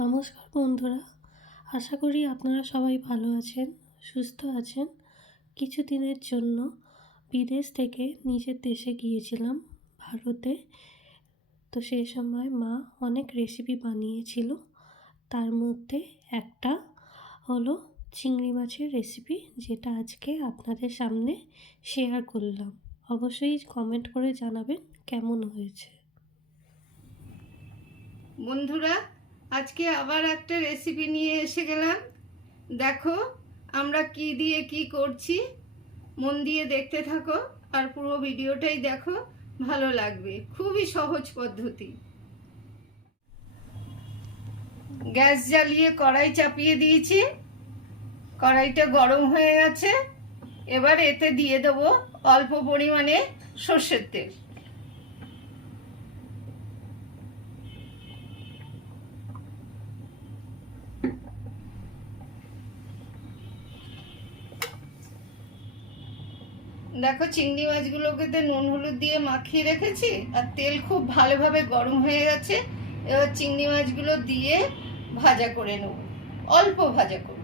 নমস্কার বন্ধুরা, আশা করি আপনারা সবাই ভালো আছেন, সুস্থ আছেন। কিছু দিনের জন্য বিদেশ থেকে নিজের দেশে গিয়েছিলাম, ভারতে। তো সেই সময় মা অনেক রেসিপি বানিয়েছিল। তার মধ্যে একটা হলো চিংড়ি মাছের রেসিপি যেটা আজকে আপনাদের সামনে শেয়ার করলাম। অবশ্যই কমেন্ট করে জানাবেন কেমন হয়েছে। বন্ধুরা আজকে আবার একটা রেসিপি নিয়ে এসে গেলাম। দেখো আমরা কি দিয়ে কি করছি। মন দিয়ে দেখতে থাকো আর পুরো ভিডিওটাই দেখো, ভালো লাগবে। খুবই সহজ পদ্ধতি। গ্যাস জ্বালিয়ে কড়াই চাপিয়ে দিয়েছি। কড়াইটা গরম হয়ে গেছে। এবার এতে দিয়ে দেবো অল্প পরিমাণে সর্ষের তেল। দেখো চিংড়ি মাছগুলোকে তো নুন হলুদ দিয়ে মাখিয়ে রেখেছি, আর তেল খুব ভালোভাবে গরম হয়ে গেছে। এবার চিংড়ি মাছগুলো দিয়ে ভাজা করে নেব। অল্প ভাজা করব।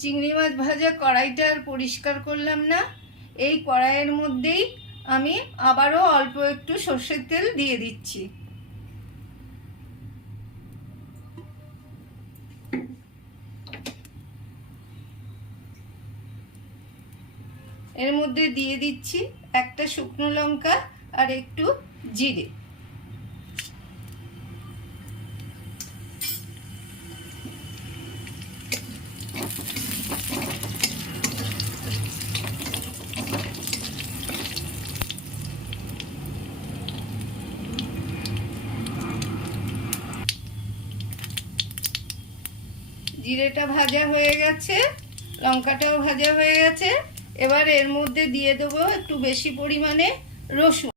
চিংড়ি মাছ ভাজা কড়াইটা আর পরিষ্কার করলাম না। এই কড়াইয়ের মধ্যেই আমি আবারও অল্প একটু সর্ষের তেল দিয়ে দিচ্ছি। এর মধ্যে দিয়ে দিচ্ছি একটা শুকনো লঙ্কা আর একটু জিরে। জিরেটা ভাজা হয়ে গেছে, লঙ্কাটাও ভাজা হয়ে গেছে। এবার এর মধ্যে দিয়ে দেবো একটু বেশি পরিমাণে রসুন।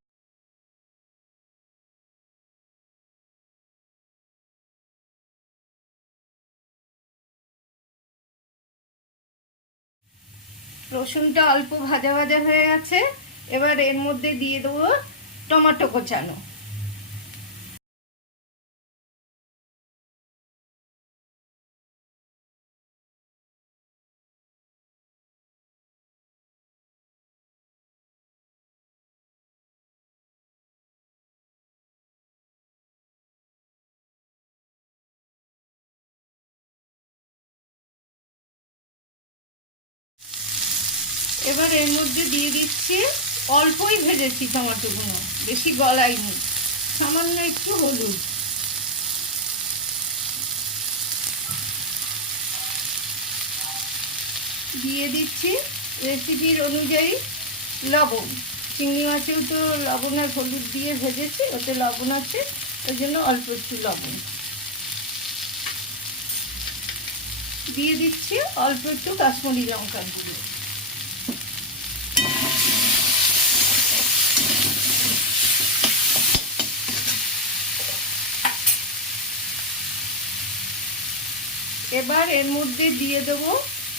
রসুনটা অল্প ভাজা ভাজা হয়ে গেছে। এবার এর মধ্যে দিয়ে দেবো টমেটো কোচানো। এবার এর মধ্যে দিয়ে দিচ্ছি অল্পই ভেজেছি টমাটোগুলো বেশি গলাইনি সামান্য একটু হলুদ। দিয়ে দিচ্ছি রেসিপির অনুযায়ী লবণ, চিংড়ি মাছেও তো লবণ আর হলুদ দিয়ে ভেজেছি, ওতে লবণ আছে, ওই জন্য অল্প একটু লবণ। দিয়ে দিচ্ছি অল্প একটু কাশ্মীরি লঙ্কার গুঁড়ো। এবার এর মধ্যে দিয়ে দেবো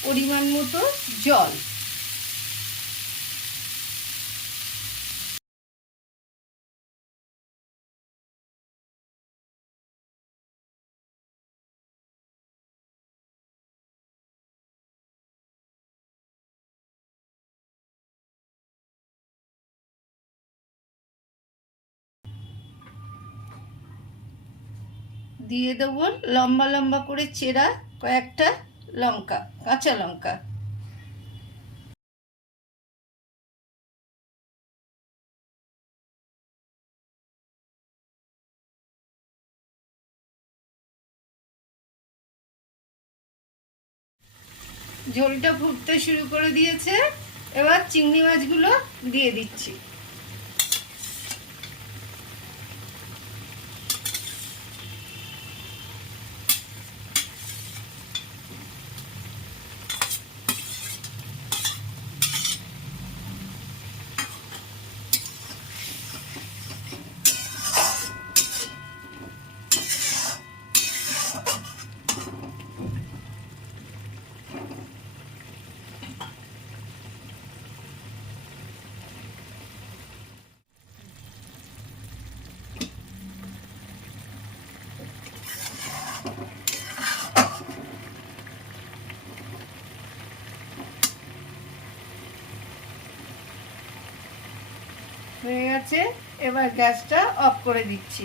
পরিমাণ মতো জল। দিয়ে দেবো লম্বা লম্বা করে চেরা কয়েকটা লঙ্কা, কাঁচা লঙ্কা। ঝোলটা ফুটতে শুরু করে দিয়েছে। এবার চিংড়ি মাছগুলো দিয়ে দিচ্ছি। হয়ে গেছে। এবার গ্যাসটা অফ করে দিচ্ছি।